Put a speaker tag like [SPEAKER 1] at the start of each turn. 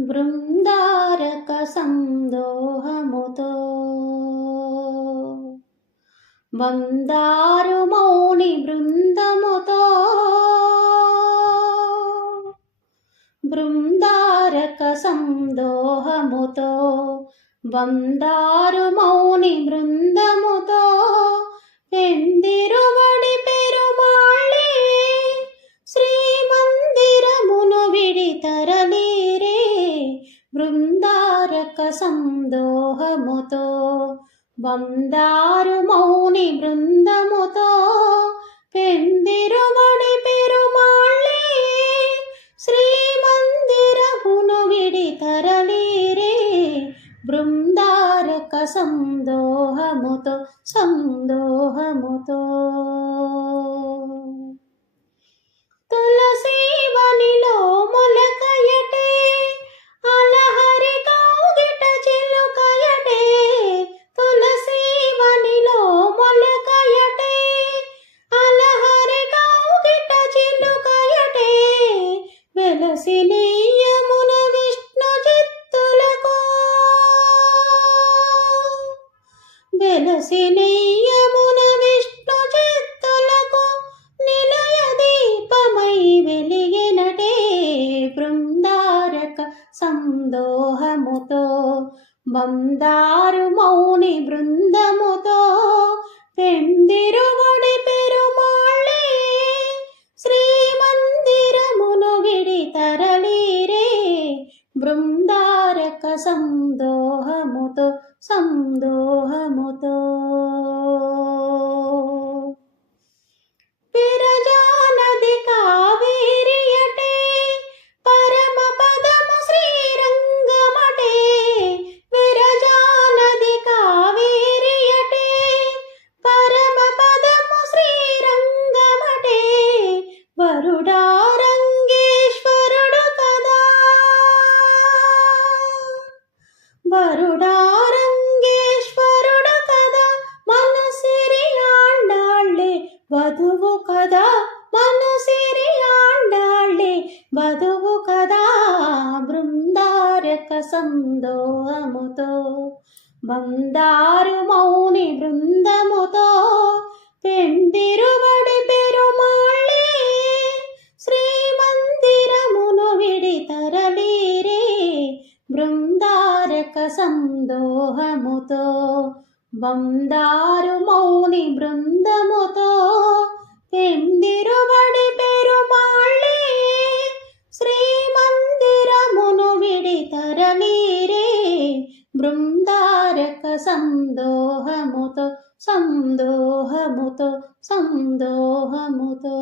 [SPEAKER 1] బృందారక సందోహముతో. వందారు మౌని బృందముతో. బృందారక సందోహముతో. వందారు మౌని బృందముతో. ఎందిరువడి బృందారక సందోహముతో వందారు మౌని బృందముతో పెందిరుమణి పెరుమాళ్ళే శ్రీమందిరమును విడి తరలీరే బృందారక సందోహముతో సందోహముతో. శనియమున విష్ణు చిత్తులకు నిలయ దీపమై వెలిగినటే బృందారక సందోహముతో బందారు మౌని బృందముతో పెందిరువడి పెరుమాళ్ళే శ్రీమందిరమును విడి బృందా బృందారక సందోహముతో సందోహముతో. ఆండాళ్ళే వధువు కదా బృందారక సందోహముతో. బందారు మౌని బృందముతో పెందిరువడి పెరుమాళ్ళే శ్రీమందిరమును విడి తరలీరే బృందారక సందోహముతో. బందారు మౌని బృందముతో పెందిరువడి బృందారక సందోహముతో సందోహముతో సందోహముతో